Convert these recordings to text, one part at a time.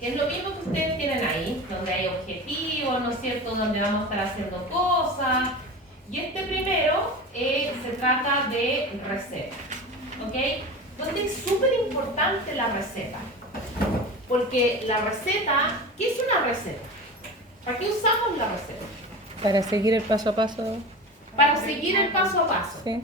que es lo mismo que ustedes tienen ahí, donde hay objetivos, ¿no es cierto?, donde vamos a estar haciendo cosas. Y este primero se trata de receta, ¿ok? Donde es súper importante la receta. Porque la receta, ¿qué es una receta? ¿Para qué usamos la receta? Para seguir el paso a paso. Para seguir el paso a paso. Sí.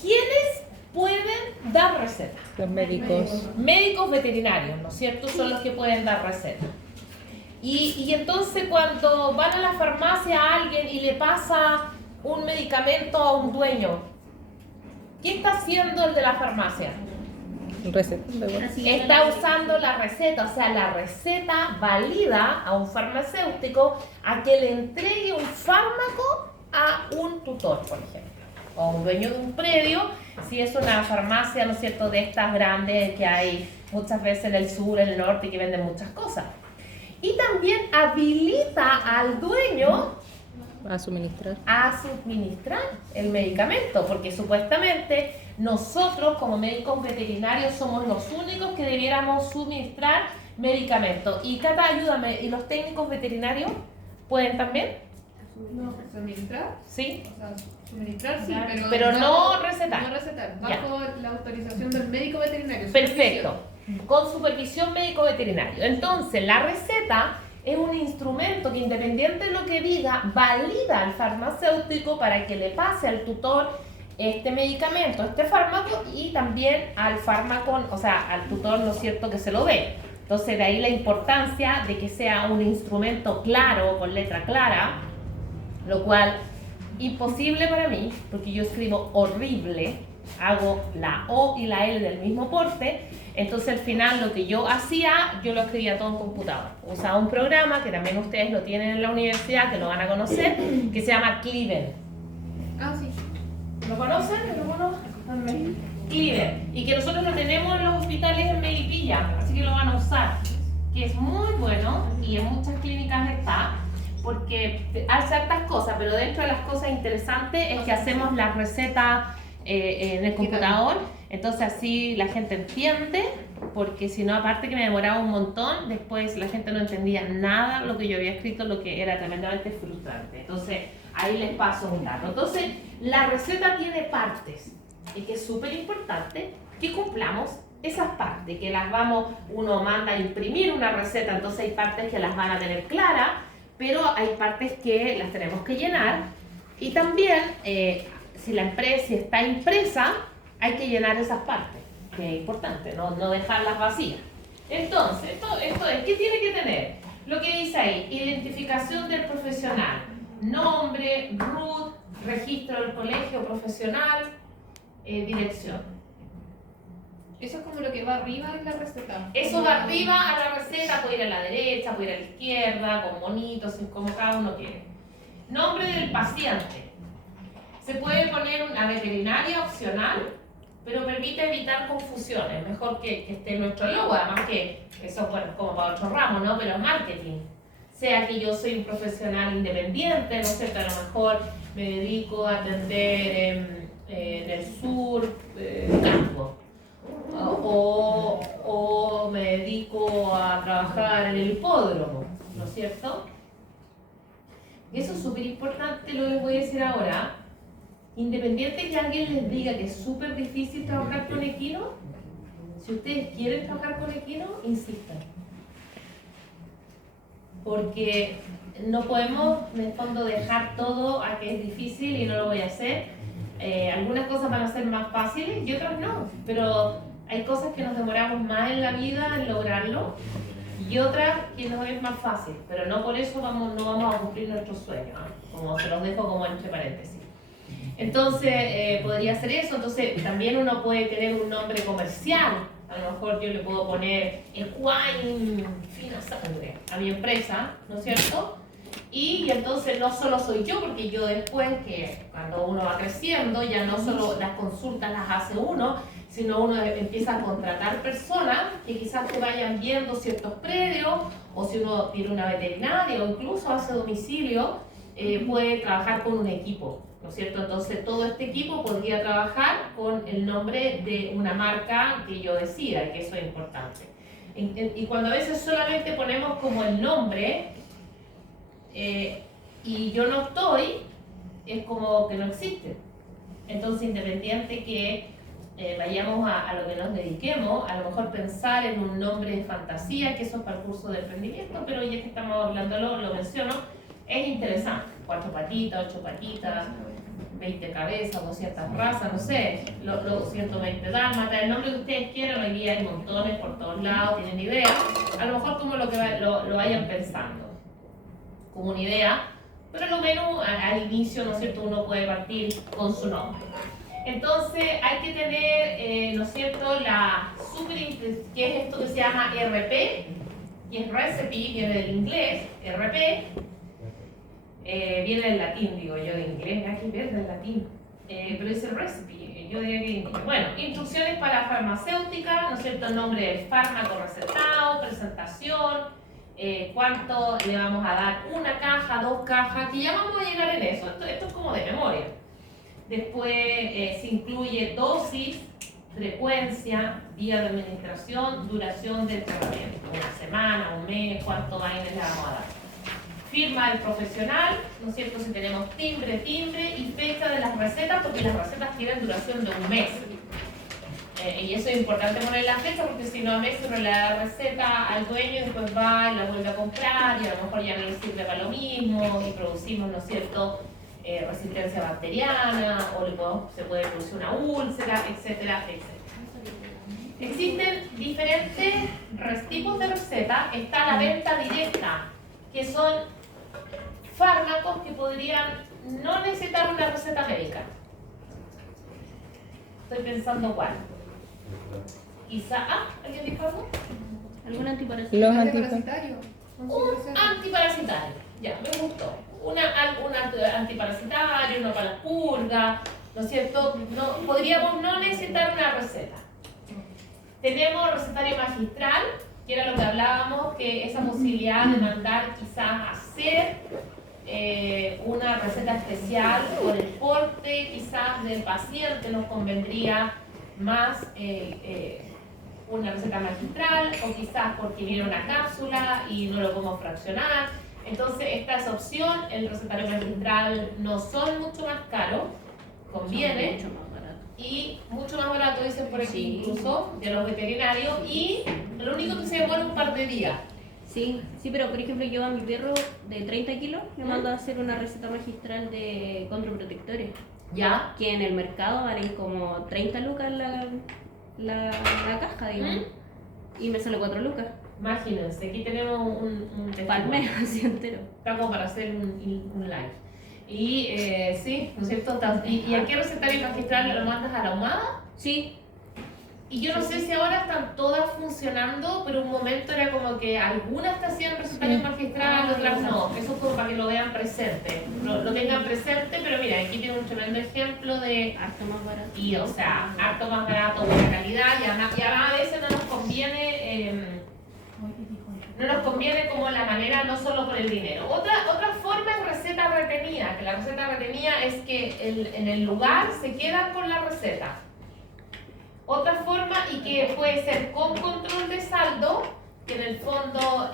¿Quiénes pueden dar recetas? Los médicos. Médicos veterinarios, ¿no es cierto? Son los que pueden dar recetas. Y entonces cuando van a la farmacia a alguien y le pasa un medicamento a un dueño, ¿qué está haciendo el de la farmacia? Recetando igual. Está usando la receta, o sea, la receta valida a un farmacéutico a que le entregue un fármaco a un tutor, por ejemplo, o un dueño de un predio, si es una farmacia, ¿no es cierto?, de estas grandes que hay muchas veces en el sur, en el norte, que venden muchas cosas. Y también habilita al dueño A suministrar. a suministrar el medicamento, porque supuestamente nosotros como médicos veterinarios somos los únicos que debiéramos suministrar medicamentos. Y Cata, ayúdame, ¿y los técnicos veterinarios pueden también? No, suministrar. Sí. O sea, suministrar sí, Pero no recetar. No recetar, bajo la autorización del médico veterinario. Perfecto, con supervisión médico veterinario. Entonces, la receta es un instrumento que, independiente de lo que diga, valida al farmacéutico para que le pase al tutor este medicamento, este fármaco, y también al fármaco, o sea, al tutor, ¿no es cierto?, que se lo dé. Entonces, de ahí la importancia de que sea un instrumento claro, con letra clara, lo cual imposible para mí, porque yo escribo horrible, hago la O y la L del mismo porte. Entonces al final lo que yo hacía, yo lo escribía todo en computador. Usaba un programa que también ustedes lo tienen en la universidad, que lo van a conocer, que se llama Cliven. Ah, sí. ¿Lo conocen? ¿Alguno? Cliven. Y que nosotros lo tenemos en los hospitales en Melipilla, así que lo van a usar. Que es muy bueno y en muchas clínicas está, porque hace hartas cosas, pero dentro de las cosas interesantes es que hacemos las recetas en el computador, entonces así la gente entiende, porque si no, aparte que me demoraba un montón, después la gente no entendía nada lo que yo había escrito, lo que era tremendamente frustrante. Entonces ahí les paso un dato. Entonces la receta tiene partes, y que es súper importante que cumplamos esas partes, que las uno manda a imprimir una receta, entonces hay partes que las van a tener claras, pero hay partes que las tenemos que llenar, y también si la empresa está impresa, hay que llenar esas partes, que es importante, no dejarlas vacías. Entonces, esto es, ¿qué tiene que tener? Lo que dice ahí, identificación del profesional, nombre, RUT, registro del colegio profesional, dirección. Eso es como lo que va arriba en la receta. Eso va arriba a la receta, puede ir a la derecha, puede ir a la izquierda, con bonitos, como cada uno quiere. Nombre del paciente. Se puede poner una veterinaria opcional, pero permite evitar confusiones. Mejor que esté nuestro logo, además que eso es bueno, como para otro ramo, ¿no? Pero marketing. Sea que yo soy un profesional independiente, no sé, pero a lo mejor me dedico a atender en el sur, campo. O me dedico a trabajar en el hipódromo, ¿no es cierto? Y eso es súper importante, lo que les voy a decir ahora. Independiente que alguien les diga que es súper difícil trabajar con equino, si ustedes quieren trabajar con equino, insistan. Porque no podemos, en el fondo, dejar todo a que es difícil y no lo voy a hacer. Algunas cosas van a ser más fáciles y otras no, pero hay cosas que nos demoramos más en la vida en lograrlo y otras que nos es más fácil, pero no por eso no vamos a cumplir nuestros sueños, ¿no? Como se los dejo como entre paréntesis. Entonces, podría ser eso. Entonces, también uno puede tener un nombre comercial. A lo mejor yo le puedo poner Equine Fina Sangre a mi empresa, ¿no es cierto? Y entonces no solo soy yo, porque yo después, que cuando uno va creciendo, ya no solo las consultas las hace uno, sino uno empieza a contratar personas que quizás te vayan viendo ciertos predios, o si uno tiene una veterinaria o incluso hace domicilio, puede trabajar con un equipo, ¿no es cierto? Entonces todo este equipo podría trabajar con el nombre de una marca que yo decida, y que eso es importante. Y cuando a veces solamente ponemos como el nombre y yo no estoy, es como que no existe. Entonces, independiente que vayamos a lo que nos dediquemos, a lo mejor pensar en un nombre de fantasía, que eso es para el curso de emprendimiento, pero ya que estamos hablándolo, lo menciono, es interesante. 4 patitas, 8 patitas, 20 cabezas, 200 razas, no sé, los 120 dálmatas, el nombre que ustedes quieran, hoy día hay montones por todos lados, tienen idea, a lo mejor como lo que lo vayan pensando, como una idea, pero lo menos al inicio, ¿no es cierto?, uno puede partir con su nombre. Entonces hay que tener, ¿no es cierto?, que es esto que se llama RP, y es Recipe, viene del inglés, RP, viene del latín, digo yo, de inglés, aquí ves del latín, pero dice Recipe, yo diría que inglés. Bueno, instrucciones para farmacéutica, ¿no es cierto?, el nombre del fármaco recetado, presentación, cuánto le vamos a dar, 1 caja, 2 cajas, que ya vamos a llegar en eso, esto es como de memoria. Después se incluye dosis, frecuencia, día de administración, duración del tratamiento, 1 semana, 1 mes, cuántos años le vamos a dar. Firma del profesional, ¿no es cierto? Si tenemos timbre y fecha de las recetas, porque las recetas tienen duración de 1 mes. Y eso es importante poner la fecha, porque si no a veces uno le da la receta al dueño y después va y la vuelve a comprar y a lo mejor ya no le sirve para lo mismo y producimos, ¿no es cierto?, resistencia bacteriana o se puede producir una úlcera, etcétera, etcétera. Existen diferentes tipos de recetas. Está la venta directa, que son fármacos que podrían no necesitar una receta médica. Estoy pensando cuál. Quizá, ¿alguien dijo algo? ¿Algún antiparasitario? Los antiparasitario? Un antiparasitario, ya, me gustó. Un antiparasitario, uno para las pulgas, ¿no es cierto? Podríamos no necesitar una receta. Tenemos recetario magistral, que era lo que hablábamos, que esa posibilidad de mandar quizás hacer una receta especial por el porte quizás del paciente, nos convendría más una receta magistral, o quizás porque viene una cápsula y no lo podemos fraccionar. Entonces esta es opción, el recetario magistral no son mucho más caros, conviene, y mucho más barato, dicen por aquí, Sí. incluso de los veterinarios, y lo único que se demora un par de días. Sí, pero por ejemplo yo a mi perro de 30 kilos le mando a hacer una receta magistral de controprotectores, ¿Ya? que en el mercado valen como 30 lucas la caja, digamos, y me sale 4 lucas. Imagínense, aquí tenemos un Palmeo así entero. Está como para hacer un live. Y sí, ¿no es cierto? ¿Y a qué recetario magistral lo mandas a la Ahumada? Sí, Y yo no sé si ahora están todas funcionando, pero un momento era como que algunas te hacían recetario magistral, otras no. Eso es como para que lo vean presente. Lo tengan presente, pero mira, aquí tiene un tremendo ejemplo de... harto más barato. Y, o sea, harto más barato, buena calidad, y además a veces no nos conviene... no nos conviene como la manera, no solo por el dinero. Otra forma es receta retenida, que la receta retenida es que en el lugar se quedan con la receta. Otra forma, y que puede ser con control de saldo, que en el fondo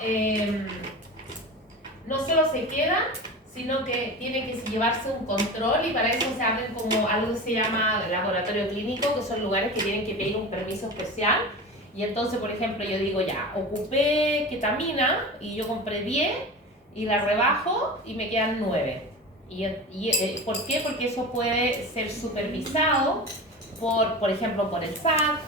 no solo se quedan, sino que tiene que llevarse un control, y para eso se abren como algo que se llama laboratorio clínico, que son lugares que tienen que pedir un permiso especial. Y entonces, por ejemplo, yo digo ya, ocupé ketamina y yo compré 10 y la rebajo y me quedan 9. ¿Por qué? Porque eso puede ser supervisado por ejemplo, por el SAC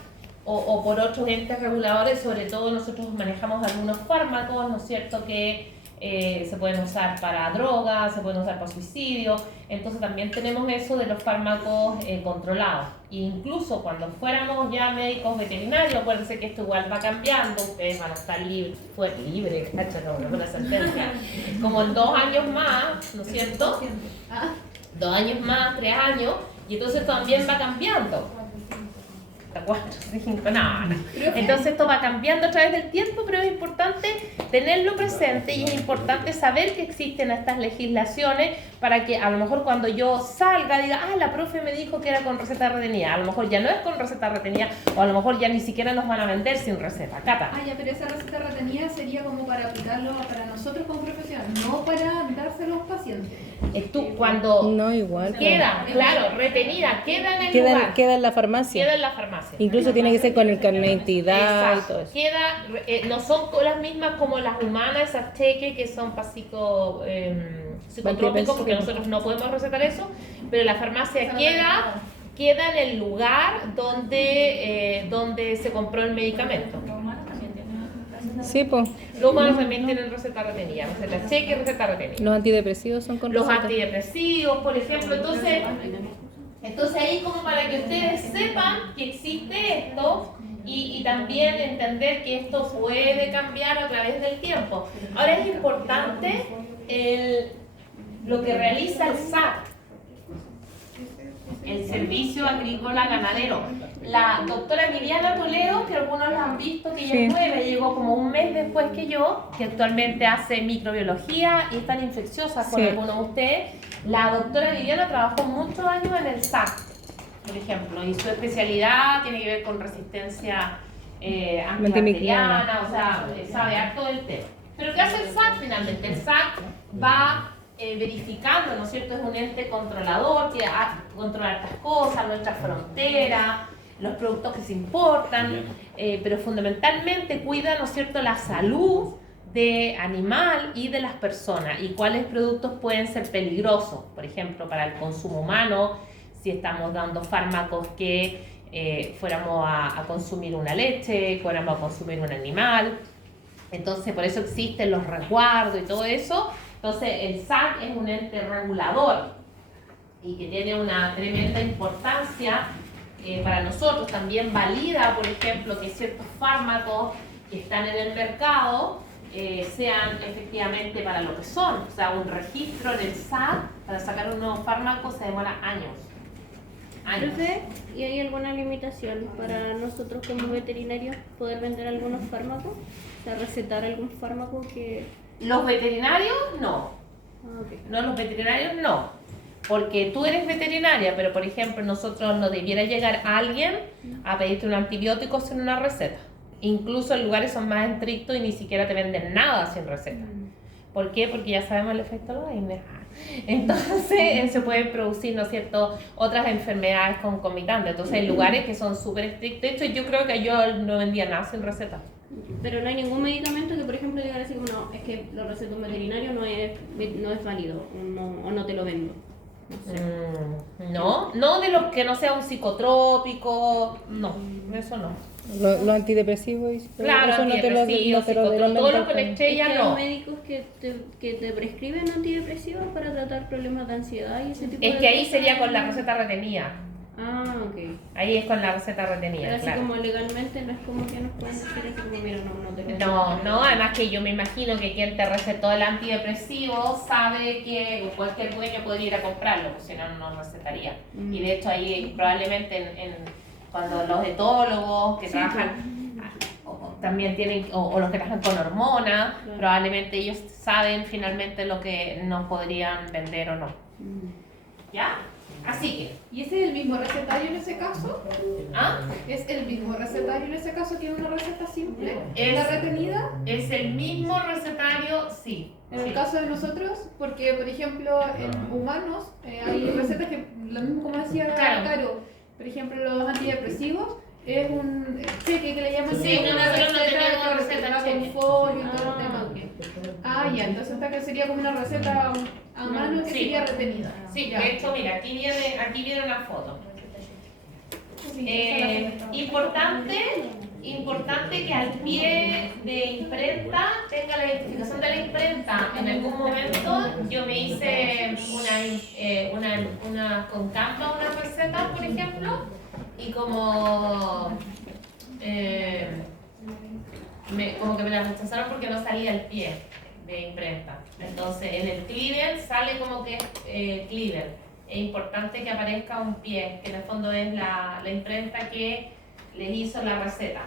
o por otros entes reguladores. Sobre todo nosotros manejamos algunos fármacos, ¿no es cierto?, que se pueden usar para drogas, se pueden usar para suicidio. Entonces también tenemos eso de los fármacos controlados. E incluso cuando fuéramos ya médicos veterinarios, acuérdense que esto igual va cambiando, ustedes van a estar libres, cáchate, no, una sentencia, como en 2 años más, ¿no es cierto? 2 años más, 3 años, y entonces también va cambiando. 4, 5, no. Entonces esto va cambiando a través del tiempo, pero es importante tenerlo presente y es importante saber que existen estas legislaciones, para que a lo mejor cuando yo salga diga, ah, la profe me dijo que era con receta retenida. A lo mejor ya no es con receta retenida, o a lo mejor ya ni siquiera nos van a vender sin receta. Cata. Ah, ya, pero esa receta retenida sería como para aplicarlo para nosotros como profesionales, no para dárselo a los pacientes. Tú cuando No, igual. queda, claro, retenida, queda en el Queda, lugar. queda en la farmacia. Queda en la farmacia. Incluso tiene que ser con el carnet de identidad y todo Exacto. eso. Queda, no son las mismas como las humanas, esas cheques que son para psicotrópicos, porque nosotros no podemos recetar eso, pero la farmacia queda en el lugar donde se compró el medicamento. Sí, pues. Los humanos también tienen receta retenida, receta cheque, receta retenida. Los antidepresivos son con Los receta. antidepresivos, por ejemplo, entonces ahí como para que ustedes sepan que existe esto y también entender que esto puede cambiar a través del tiempo. Ahora es importante lo que realiza el SAC, el Servicio Agrícola Ganadero. La doctora Viviana Toledo, que algunos la han visto, que ella Sí. es nueva, llegó como un mes después que yo, que actualmente hace microbiología y están infecciosas con Sí. algunos de ustedes. La doctora Viviana trabajó muchos años en el SAC, por ejemplo, y su especialidad tiene que ver con resistencia antibacteriana, o sea, sabe harto del tema. Pero ¿qué hace el SAC finalmente? El SAC va verificando, ¿no es cierto? Es un ente controlador que controla estas cosas, nuestras fronteras, los productos que se importan, pero fundamentalmente cuida, ¿no es cierto?, la salud de animal y de las personas y cuáles productos pueden ser peligrosos, por ejemplo, para el consumo humano, si estamos dando fármacos que fuéramos a consumir una leche, fuéramos a consumir un animal. Entonces, por eso existen los resguardos y todo eso. Entonces, el SAC es un ente regulador y que tiene una tremenda importancia para nosotros. También valida, por ejemplo, que ciertos fármacos que están en el mercado sean efectivamente para lo que son. O sea, un registro en el SAC para sacar un nuevo fármaco se demora años. Profe, ¿y hay alguna limitación para nosotros como veterinarios poder vender algunos fármacos? O sea, recetar algún fármaco que... Los veterinarios no. Ah, ok. No, los veterinarios no. Porque tú eres veterinaria, pero por ejemplo nosotros no debiera llegar alguien a pedirte un antibiótico sin una receta. Incluso en lugares son más estrictos y ni siquiera te venden nada sin receta. ¿Por qué? Porque ya sabemos el efecto de los AINES. Entonces se pueden producir, ¿no es cierto?, otras enfermedades concomitantes. Entonces hay lugares que son súper estrictos. De hecho, yo creo que yo no vendía nada sin receta. Pero no hay ningún medicamento que, por ejemplo, diga así como, no, es que lo receta un veterinario, no es válido, o no te lo vendo. No sé. No de los que no sea un psicotrópico, no, eso no. Los antidepresivos. Claro, eso no te lo antidepresivos, venden todo lo con tampoco. estrella Es que no. hay médicos que te prescriben antidepresivos para tratar problemas de ansiedad y ese tipo de Es que ahí cosas. sería con la receta retenida. Ah, ok. Ahí es con la receta retenida, Pero así claro. como legalmente no es como que nos pueden decir así como, mira, no te lo No, además que yo me imagino que quien te recetó el antidepresivo sabe que cualquier dueño podría ir a comprarlo, pues si no, no recetaría. Mm. Y de hecho ahí probablemente cuando los etólogos que trabajan también tienen, o los que trabajan con hormonas, Claro. probablemente ellos saben finalmente lo que nos podrían vender o no. ¿Ya? Así que, ¿Y ese es el mismo recetario en ese caso? ¿ah? ¿Es el mismo recetario en ese caso que una receta simple? Es- ¿La retenida? ¿Es el mismo recetario? Sí. En el sí. caso de nosotros, porque por ejemplo en humanos hay recetas que, lo mismo como decía Claro. Caro, por ejemplo los antidepresivos, es un cheque que le llaman Sí, como no, una nosotros no receta tenemos que receta va cheque. con folio y todo el tema. ok. Ah, ya, entonces esta que sería como una receta a mano que Sí. sería retenida. Sí, Ya. de hecho, mira, aquí viene una foto. Sí, esa es la foto. Importante que al pie de imprenta tenga la identificación de la imprenta. En algún momento yo me hice una con Canva, una receta, por ejemplo, y como que me la rechazaron porque no salía el pie de imprenta. Entonces en el Cleaver sale como que es Cleaver. Es importante que aparezca un pie, que en el fondo es la imprenta que les hizo la receta.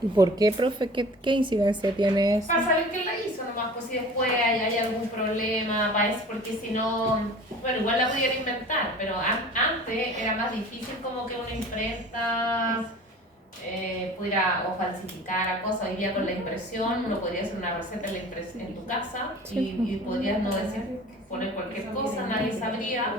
¿Y por qué, profe? ¿Qué incidencia tiene eso? Para saber quién la hizo, ¿no nomás, pues si después hay algún problema, porque si no, bueno, igual la pudieran inventar, pero antes era más difícil como que una imprenta pudiera o falsificar cosas. Hoy día con la impresión uno podría hacer una receta en tu casa y podrías no decir, poner cualquier cosa, nadie sabría.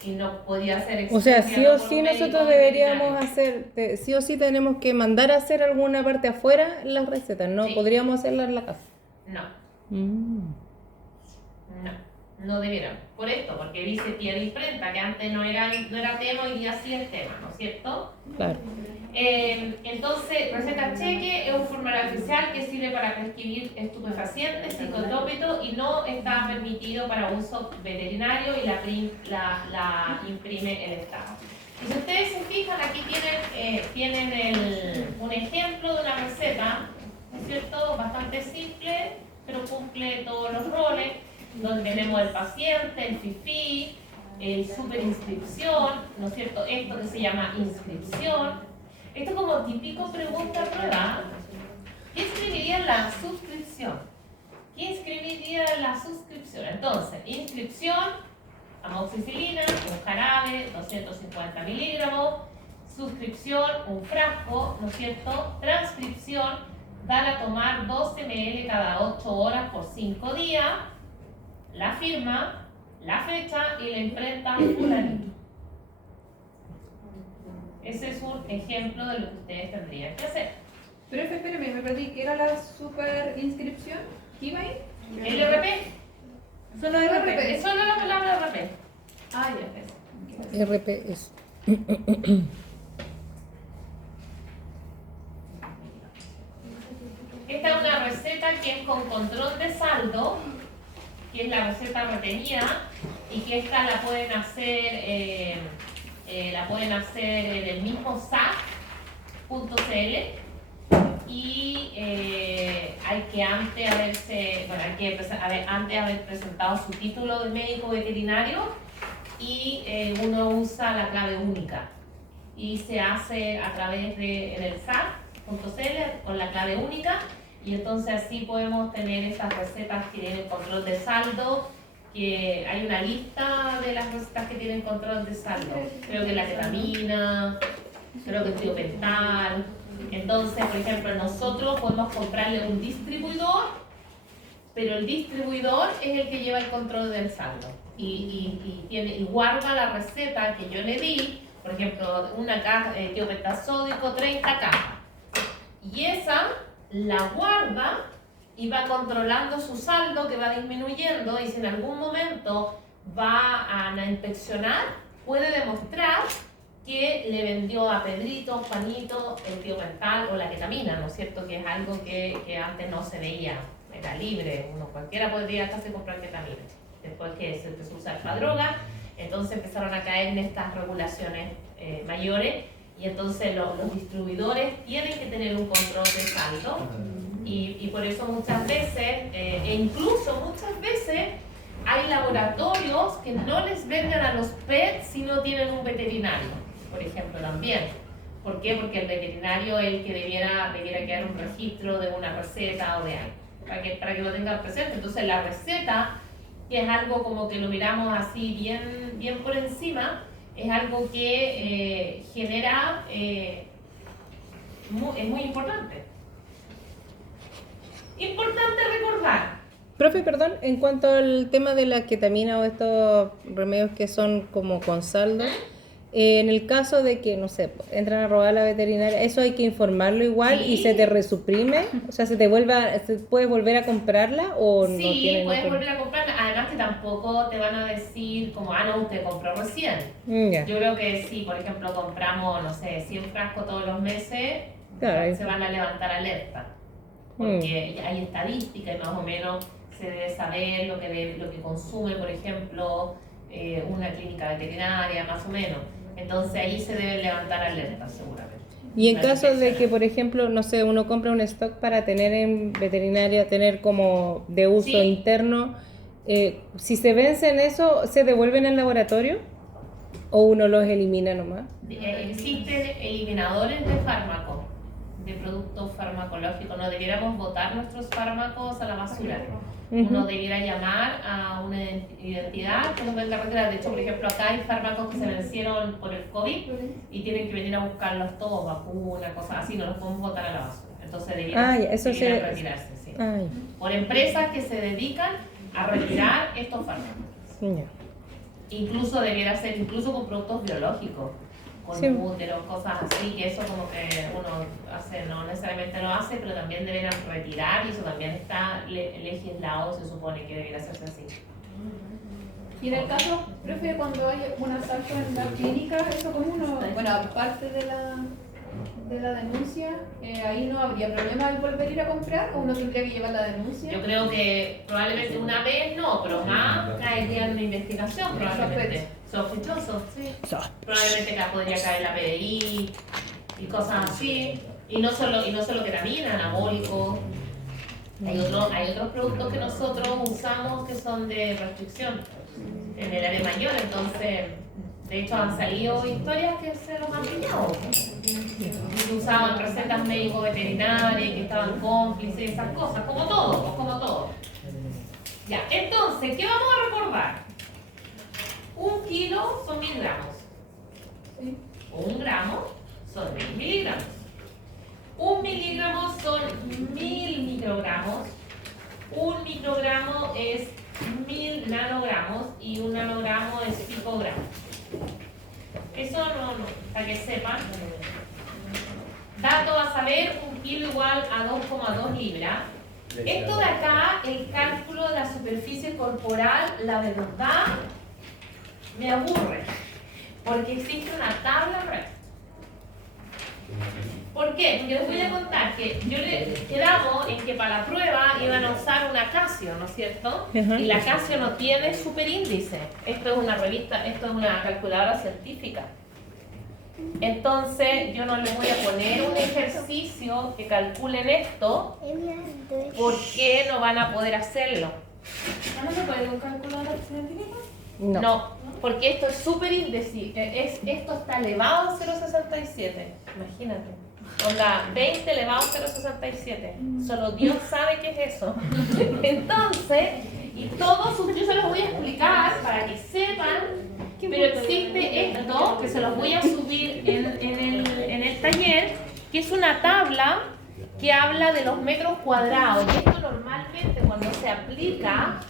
Y no podía hacer O sea, sí o por un sí médico nosotros deberíamos veterinario. hacer, sí o sí tenemos que mandar a hacer alguna parte afuera las recetas, no Sí. podríamos hacerlas en la casa. No, Mm. no debieron. Por esto, porque dice pie de imprenta, que antes no era tema, hoy día sí es tema, ¿no es cierto? Claro. Entonces, receta cheque es un formulario oficial que sirve para prescribir estupefacientes, psicotrópicos y no está permitido para uso veterinario y la imprime el Estado. Y si ustedes se fijan, aquí tienen un ejemplo de una receta, ¿no es cierto? Bastante simple, pero cumple todos los roles, donde tenemos el paciente, el FIFI, el superinscripción, ¿no es cierto? Esto que se llama inscripción. Esto como típico pregunta prueba. ¿Qué inscribiría en la suscripción? ¿Qué inscribiría en la suscripción? Entonces, inscripción, amoxicilina, un jarabe, 250 miligramos. Suscripción, un frasco, ¿no es cierto? Transcripción, dar a tomar 12 ml cada 8 horas por 5 días. La firma, la fecha y la imprenta fulanito. Ese es un ejemplo de lo que ustedes tendrían que hacer. Pero espérame, me perdí. ¿Qué era la super inscripción? ¿Qué iba ahí? El RP, Solo RP. es solo la palabra RP. Ah, ya ves. RP es. Esta es una receta que es con control de saldo, que es la receta retenida, y que esta la pueden hacer en el mismo SAC.cl y hay que antes haber presentado su título de médico veterinario y uno usa la clave única y se hace a través en el SAC.cl con la clave única. Y entonces así podemos tener estas recetas que tienen control de saldo, que hay una lista de las recetas que tienen control de saldo. Creo que la ketamina, creo que el tiopental. Entonces, por ejemplo, nosotros podemos comprarle un distribuidor, pero el distribuidor es el que lleva el control del saldo. Y guarda la receta que yo le di, por ejemplo, una caja de tiopental sódico, 30 cajas. Y esa la guarda y va controlando su saldo que va disminuyendo, y si en algún momento va a inspeccionar, puede demostrar que le vendió a Pedrito, Juanito, el tiopental o la ketamina, ¿no es cierto? Que es algo que antes no se veía, era libre, cualquiera podría casi comprar ketamina. Después que se empezó a usar la droga, entonces empezaron a caer en estas regulaciones mayores. Y entonces los distribuidores tienen que tener un control de saldo y por eso muchas veces, e incluso muchas veces, hay laboratorios que no les venden a los pets si no tienen un veterinario, por ejemplo, también. ¿Por qué? Porque el veterinario es el que debiera quedar un registro de una receta o de algo, para que lo tengan presente. Entonces la receta, que es algo como que lo miramos así bien por encima, es algo que genera, es muy importante. Importante recordar. Profe, perdón, en cuanto al tema de la ketamina o estos remedios que son como con saldo, en el caso de que, no sé, entran a robar a la veterinaria, ¿eso hay que informarlo igual y se te resuprime? O sea, ¿se puede volver a comprarla o no Sí, tiene puedes ningún- volver a comprarla. Además que tampoco te van a decir como, no, usted compró recién. Ya. Yo creo que si, por ejemplo, compramos, no sé, 100 frascos todos los meses, Claro. se van a levantar alerta. Porque hay estadística y más o menos se debe saber lo que consume, por ejemplo, una clínica veterinaria, más o menos. Entonces ahí se debe levantar alerta seguramente. Y en Una caso de que, inspección. por ejemplo, no sé, uno compra un stock para tener en veterinaria, tener como de uso Sí. interno, si se vencen eso, ¿se devuelven al laboratorio? ¿O uno los elimina nomás? Existen eliminadores de fármacos de productos farmacológicos. No debiéramos botar nuestros fármacos a la basura. Uno debiera llamar a una identidad que nos venga a retirar. De hecho, por ejemplo, acá hay fármacos que se vencieron por el COVID y tienen que venir a buscarlos todos, vacunas, cosas así, no los podemos botar a la basura. Entonces debieran retirarse. Sí. Por empresas que se dedican a retirar estos fármacos. Incluso debiera ser incluso con productos biológicos, con úteros, cosas así, que eso como que uno hace, no necesariamente lo hace, pero también deberían retirar y eso también está legislado, se supone que debería hacerse así. Y en el caso, profe, cuando hay un asalto en la clínica, eso como uno, bueno, aparte de la denuncia, ahí no habría problema al volver a ir a comprar o uno tendría que llevar la denuncia. Yo creo que probablemente una vez no, pero más caería en una investigación probablemente. Sospechoso, sí. Probablemente acá podría caer la PDI y cosas así. Y no solo ketamina, anabólicos. Hay otros productos que nosotros usamos que son de restricción en el área mayor, entonces de hecho han salido historias que se los han pillado. Que usaban recetas médico-veterinarias, que estaban cómplices, esas cosas, como todo. Ya, entonces, ¿qué vamos a recordar? 1 kilo son 1000 gramos. Sí. 1 gramo son 1000 miligramos. 1 miligramo son 1000 microgramos. 1 microgramo es 1000 nanogramos y 1 nanogramo es picogramo. Eso no, para que sepan. Dato a saber, 1 kilo igual a 2,2 libras. Esto de acá, el cálculo de la superficie corporal, la verdad, me aburre. Porque existe una tabla red. ¿Por qué? Porque les voy a contar que yo les quedamos en que para la prueba iban a usar una Casio, ¿no es cierto? Y la Casio no tiene superíndice. Esto es una revista, esto es una calculadora científica. Entonces yo no les voy a poner un ejercicio que calculen esto porque no van a poder hacerlo. ¿No se puede un calculador científico? No, porque esto es súper indecible. Esto está elevado a 0,67. Imagínate. Onda 20 elevado a 0,67. Solo Dios sabe qué es eso. Entonces, y todos yo se los voy a explicar para que sepan. Pero existe esto, que se los voy a subir en el taller, que es una tabla que habla de los metros cuadrados. Y esto normalmente cuando se aplica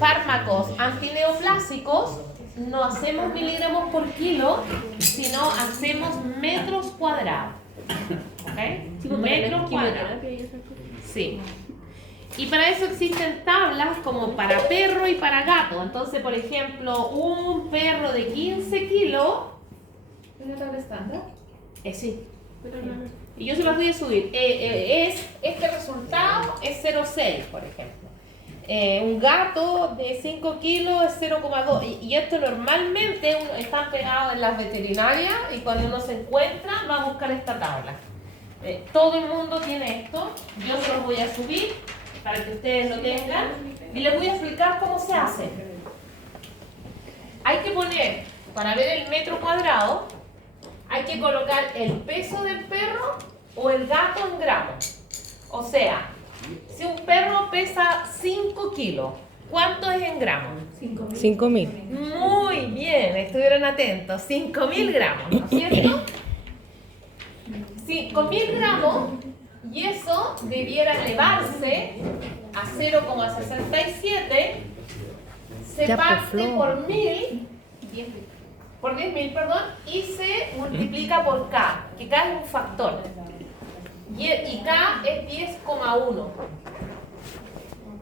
fármacos antineoplásicos, no hacemos miligramos por kilo, sino hacemos metros cuadrados. ¿Ok? Metros cuadrados. Sí. Y para eso existen tablas como para perro y para gato. Entonces, por ejemplo, un perro de 15 kilos... ¿Es una tabla estándar? Sí. Y yo se las voy a subir. Este resultado es 0,6, por ejemplo. Un gato de 5 kilos es 0,2. Y esto normalmente están pegados en las veterinarias y cuando uno se encuentra va a buscar esta tabla. Todo el mundo tiene esto. Yo se los voy a subir para que ustedes lo tengan y les voy a explicar cómo se hace. Hay que poner, para ver el metro cuadrado, hay que colocar el peso del perro o el gato en gramos. O sea, si un perro pesa 5 kilos, ¿cuánto es en gramos? 5.000. Muy bien, estuvieron atentos. 5.000 gramos, ¿no es cierto? 5.000 gramos, y eso debiera elevarse a 0,67. Se Ya, pues, parte Flor. por 10.000, por 10.000, perdón, y se multiplica por K, que K es un factor. Y K es 10,1.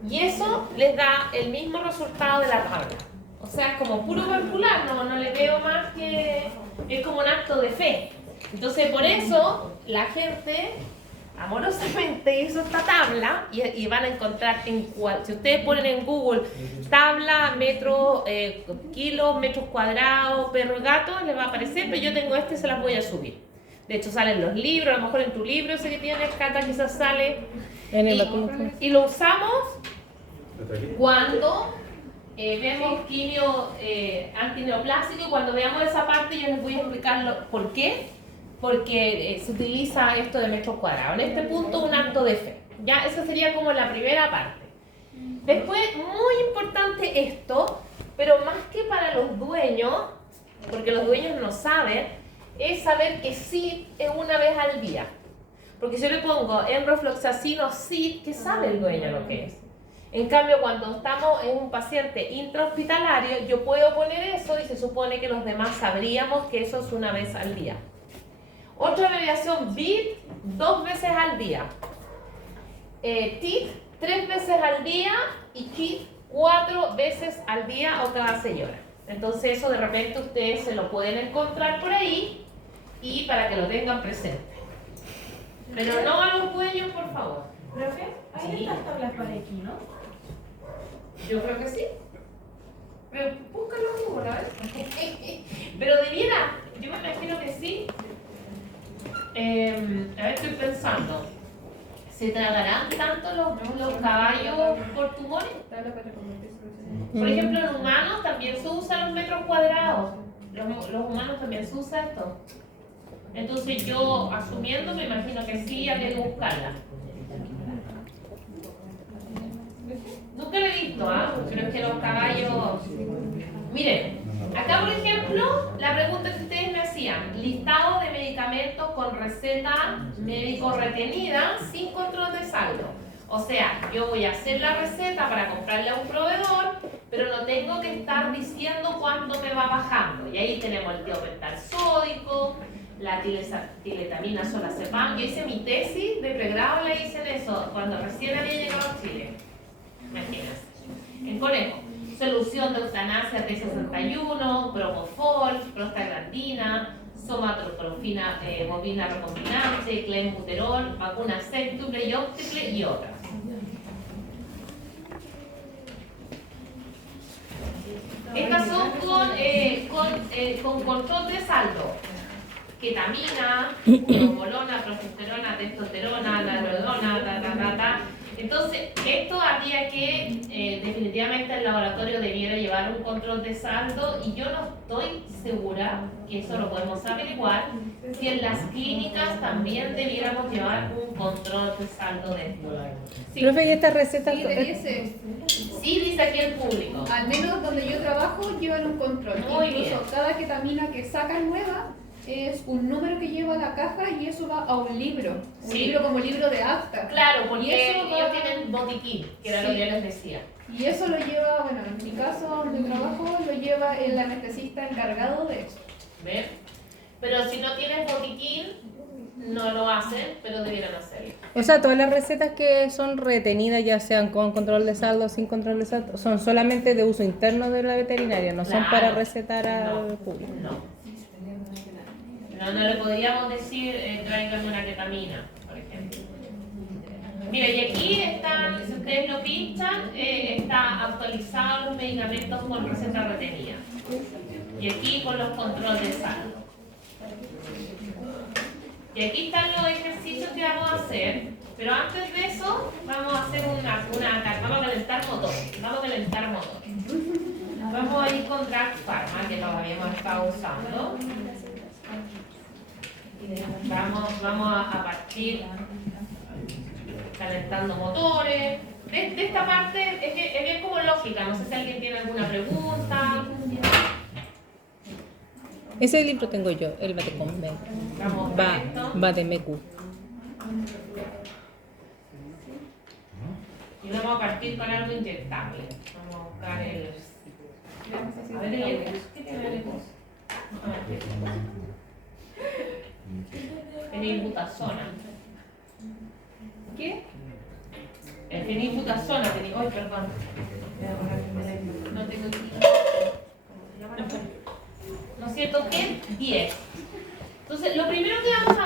Y eso les da el mismo resultado de la tabla. O sea, es como puro calcular, no le veo más que... Es como un acto de fe. Entonces, por eso, la gente amorosamente hizo esta tabla y van a encontrar si ustedes ponen en Google tabla, metros, kilos, metros cuadrados, perro y gato, les va a aparecer, pero yo tengo y se las voy a subir. De hecho salen los libros, a lo mejor en tu libro ese que tienes, Cata, quizás sale. Y lo usamos cuando vemos quimio antineoplásico y cuando veamos esa parte yo les voy a explicar por qué. porque se utiliza esto de metros cuadrados. En este punto, un acto de fe. Ya, esa sería como la primera parte. Después, muy importante esto, pero más que para los dueños, porque los dueños no saben, es saber que SID es una vez al día. Porque si yo le pongo enrofloxacino SID, ¿qué sabe el dueño lo que es? En cambio, cuando estamos en un paciente intrahospitalario, yo puedo poner eso y se supone que los demás sabríamos que eso es una vez al día. Otra abreviación, BID, 2 veces al día. TIT, 3 veces al día y KIT, 4 veces al día o cada 6 horas. Entonces eso de repente ustedes se lo pueden encontrar por ahí y para que lo tengan presente. Pero no a los dueños, por favor. Profe, hay estas tablas para aquí, ¿no? Yo creo que sí. Pero búscalo en Google, a ver. Pero debiera, yo me imagino que sí. A ver, estoy pensando. ¿Se tratarán tanto los caballos por tumores? Por ejemplo, en humanos también se usan los metros cuadrados. Los humanos también se usa esto. Entonces yo, asumiendo, me imagino que sí, habría que buscarla. Nunca lo he visto, pero es que los caballos... Miren, acá por ejemplo, la pregunta que ustedes me hacían, listado de medicamentos con receta médico retenida sin control de saldo. O sea, yo voy a hacer la receta para comprarle a un proveedor, pero no tengo que estar diciendo cuánto me va bajando. Y ahí tenemos el tiopental sódico, la tiletamina solazepam. Yo hice mi tesis de pregrado, le hice eso cuando recién había llegado a Chile. Imagínense. En Conejo. Solución de eutanasia T61, propofol, prostaglandina, somatotropina bovina recombinante, clenbuterol, vacuna séptuple y óptiple y otras. Estas son con control de saldo. Ketamina, bolona, progesterona, testosterona, narodona, Entonces, esto habría que, definitivamente el laboratorio debiera llevar un control de saldo y yo no estoy segura, que eso lo podemos averiguar, si en las clínicas también debiéramos llevar un control de saldo de esto. Sí. Profe, ¿y estas recetas? Sí, debiese. Sí, dice aquí el público. Al menos donde yo trabajo llevan un control. Muy Incluso bien. cada ketamina que sacan nueva es un número que lleva la caja y eso va a un libro. Un Sí. libro como libro de acta. Claro, Y porque eso ellos va- tienen botiquín, que era lo Sí. que yo les decía. Y eso lo lleva, bueno, en mi caso donde trabajo, lo lleva el anestesista encargado de eso. ¿Ven? Pero si no tienes botiquín, no lo hacen, pero debieran hacerlo. O sea, todas las recetas que son retenidas, ya sean con control de saldo o sin control de saldo, son solamente de uso interno de la veterinaria, no son Claro. para recetar No, al público. No le podríamos decir tráigame una ketamina, por ejemplo. Mira, y aquí están, si ustedes lo pinchan, está actualizado los medicamentos con receta retenida. Y aquí con los controles de saldo. Y aquí están los ejercicios que vamos a hacer, pero antes de eso vamos a hacer vamos a calentar motores. Vamos a ir con Drag Pharma, que todavía hemos estado usando. Vamos a partir calentando motores. De esta parte es bien como lógica, no sé si alguien tiene alguna pregunta. Ese libro tengo yo, el Batecombe. Vamos con esto. Va de Mecu. Y vamos a partir con algo inyectable. Vamos a buscar el... A ver, el Ecus. ¿Qué tiene el Ecus? Fenilbutazona. ¿Qué? El fenilbutazona. Ay, perdón. No tengo aquí. ¿No es cierto? ¿Qué? 10. Entonces, lo primero que vamos a